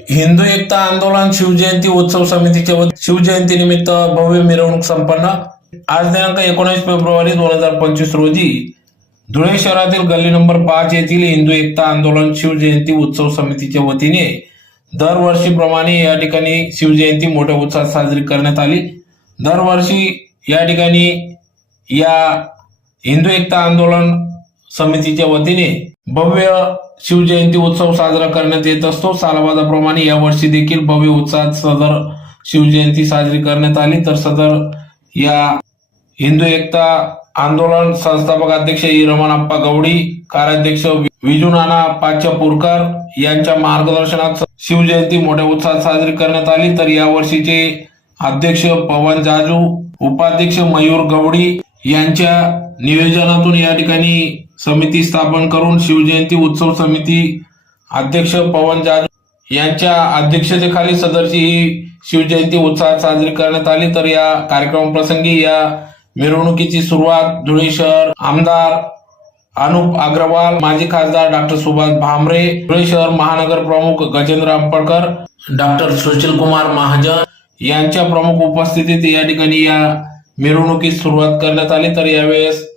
हिंदू एकता आंदोलन शिवजयंती उत्सव समितीच्या शिवजयंती निमित्त भव्य मिरवणूक संपन्न. आज दिनांक एकोणीस फेब्रुवारी दोन हजार पंचवीस रोजी धुळे शहरातील गल्ली नंबर पाच येथील हिंदू एकता आंदोलन शिवजयंती उत्सव समितीच्या वतीने दरवर्षीप्रमाणे या ठिकाणी शिवजयंती मोठ्या उत्साहात साजरी करण्यात आली. दरवर्षी या ठिकाणी या हिंदू एकता आंदोलन समितीच्या वतीने भव्य शिवजयंती उत्सव साजरा करण्यात येत असतो. सालबाजाप्रमाणे यावर्षी देखील भव्य उत्साहात सदर शिवजयंती साजरी करण्यात आली. तर सदर या हिंदू एकता आंदोलन संस्थापक अध्यक्ष रमणप्पा गवडी कार्याध्यक्ष विजू नाना पाचपुरकर यांच्या मार्गदर्शनात शिवजयंती मोठ्या उत्साहात साजरी करण्यात आली. तर यावर्षीचे अध्यक्ष पवन जाजू उपाध्यक्ष मयूर गवडी यांच्या नियोजनातून या ठिकाणी समिती स्थापन करून शिवजयंती उत्सव समिती अध्यक्ष पवन जाधव यांच्या अध्यक्षतेखाली सदरची ही शिवजयंती उत्साहात साजरी करण्यात आली. तर या कार्यक्रमप्रसंगी या मिरवणुकीची सुरुवात धुळे शहर आमदार अनुप अग्रवाल माजी खासदार डॉक्टर सुभाष भामरे धुळे शहर महानगर प्रमुख गजेंद्र आंबडकर डॉक्टर सुशील कुमार महाजन यांच्या प्रमुख उपस्थितीत या ठिकाणी या मिरवणुकीस सुरुवात करण्यात आली. तर यावेळेस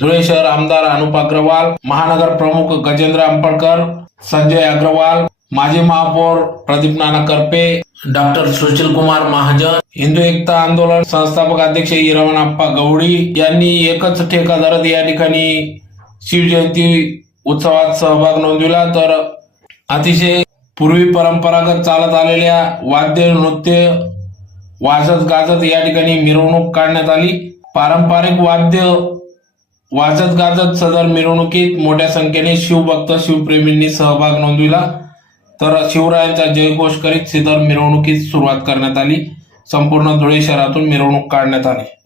धुळे शहर आमदार अनुप अग्रवाल महानगर प्रमुख गजेंद्र अंपडकर संजय अग्रवाल माजी महापौर प्रदीप नाना करपे डॉक्टर सुशील कुमार महाजन हिंदू एकता आंदोलन संस्थापक अध्यक्ष हिरवणप्पा गवडी यांनी एकच ठेका धरत या ठिकाणी शिवजयंती उत्सवात सहभाग नोंदविला. तर अतिशय पूर्वी परंपरागत चालत आलेल्या वाद्य नृत्य वाजत गाजत या ठिकाणी मिरवणूक काढण्यात आली. पारंपरिक वाद्य वाजत गाजत सदर मिरवणुकीत मोठ्या संख्येने शिवभक्त शिवप्रेमींनी सहभाग नोंदविला. तर शिवरायांचा जयघोष करीत सदर मिरवणुकीत सुरुवात करण्यात आली. संपूर्ण धुळे शहरातून मिरवणूक काढण्यात आली.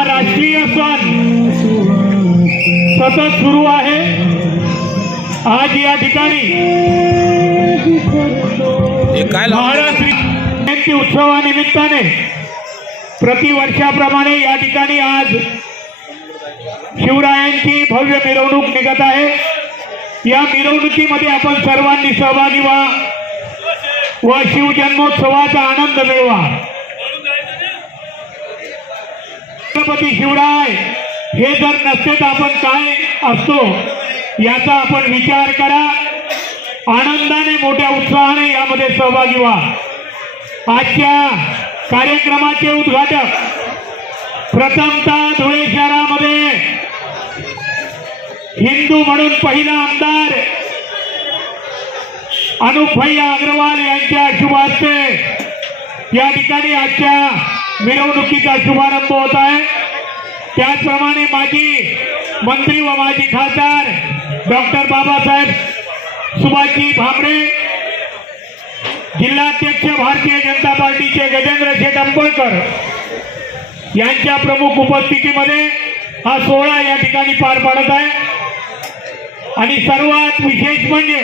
हा राष्ट्रीय सण सतत सुरू आहे. आज या ठिकाणी महाराष्ट्र जयंती उत्सवानिमित्ताने प्रतिवर्षाप्रमाणे या ठिकाणी आज शिवरायांची भव्य मिरवणूक निघत आहे. या मिरवणुकीमध्ये आपण सर्वांनी सहभागी व्हा व शिवजन्मोत्सवाचा आनंद मिळवा. छत्रपती शिवराय हे जर नसते तर आपण काय असतो? याचा आपण विचार करा. आनंदाने मोठ्या उत्साहाने यामध्ये सहभागी व्हा. आजच्या कार्यक्रमाचे उद्घाटक प्रथमतः धुळे शहरामध्ये हिंदू म्हणून पहिला आमदार अनुपभैया अग्रवाल यांच्या शुभ हस्ते या ठिकाणी आजच्या मिरवणुकीचा शुभारंभ होत आहे. त्याचप्रमाणे माजी मंत्री व माजी खासदार डॉक्टर बाबासाहेब सुभाषजी भामरे जिल्हाध्यक्ष भारतीय जनता पार्टीचे गजेंद्र शेठ अंबळकर यांच्या प्रमुख उपस्थितीमध्ये हा सोहळा या ठिकाणी पार पाडत आहे. आणि सर्वात विशेष म्हणजे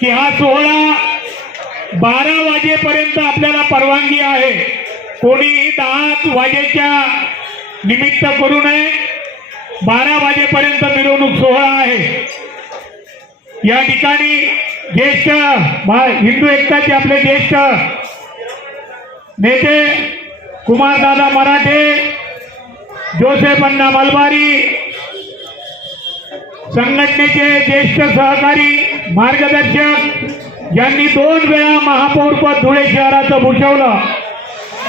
की हा सोहळा बारा वाजेपर्यंत आपल्याला परवानगी आहे. कोणीही दहा वाजेच्या निमित्त करू नये. बारा वाजेपर्यंत मिरवणूक सोहळा आहे. या ठिकाणी ज्येष्ठ भा- हिंदू एकताचे आपले ज्येष्ठ नेते कुमारदादा मराठे जोसेफ अण्णा मलबारी संघटनेचे ज्येष्ठ सहकारी मार्गदर्शक यांनी दोन वेळा महापौरपद धुळे शहराचं भूषवलं.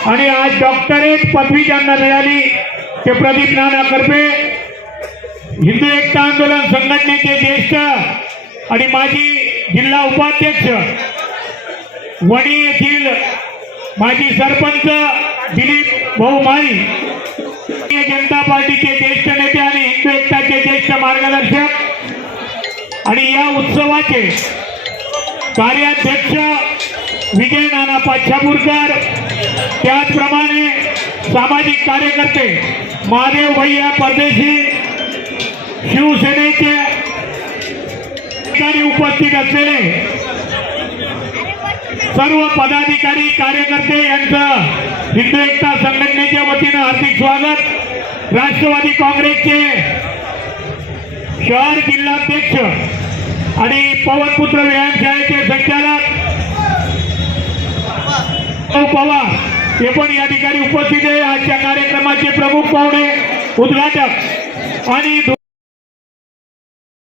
आणि आज डॉक्टरेट पदवी ज्यांना मिळाली ते प्रदीप नाना करपे. हिंदू एकता आंदोलन संघटनेचे ज्येष्ठ आणि माजी जिल्हा उपाध्यक्ष. वणी येथील माजी सरपंच दिलीप भाऊ माळी. जनता पार्टीचे ज्येष्ठ नेते आणि हिंदू एकताचे ज्येष्ठ मार्गदर्शक. आणि या उत्सवाचे कार्याध्यक्ष विजय नाना पाच्छापूरकर त्याचप्रमाणे सामाजिक कार्यकर्ते महादेव भैया परदेशी शिवसेनेचे ठिकाणी उपस्थित असलेले सर्व पदाधिकारी कार्यकर्ते यांचं हिंदू एकता संघटनेच्या वतीनं हार्दिक स्वागत. राष्ट्रवादी काँग्रेसचे शहर जिल्हाध्यक्ष आणि पवनपुत्र व्यायामशाळेचे संचालक भाऊ पवार हे पण या ठिकाणी उपस्थित आहे. आजच्या कार्यक्रमाचे प्रमुख पाहुणे उद्घाटक आणि